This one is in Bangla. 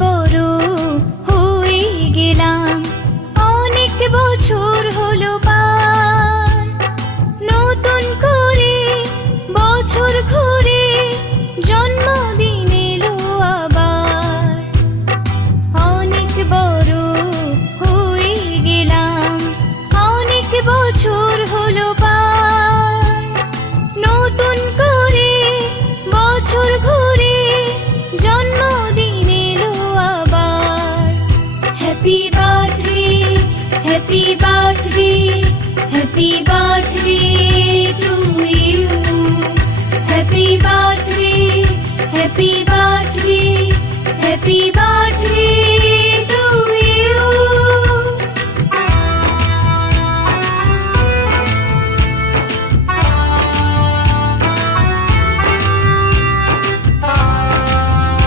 বড় হয়ে গেলাম, অনেক বছর হলো পার। নতুন করে বছর ঘুরে জন্মদিন এলো আবার। অনেক বড় হয়ে গেলাম, অনেক বছর হলো পার। নতুন করে বছর ঘুরে জন্মদিন এলো আবার। Happy birthday, happy birthday, happy birthday to you. Happy birthday, happy birthday.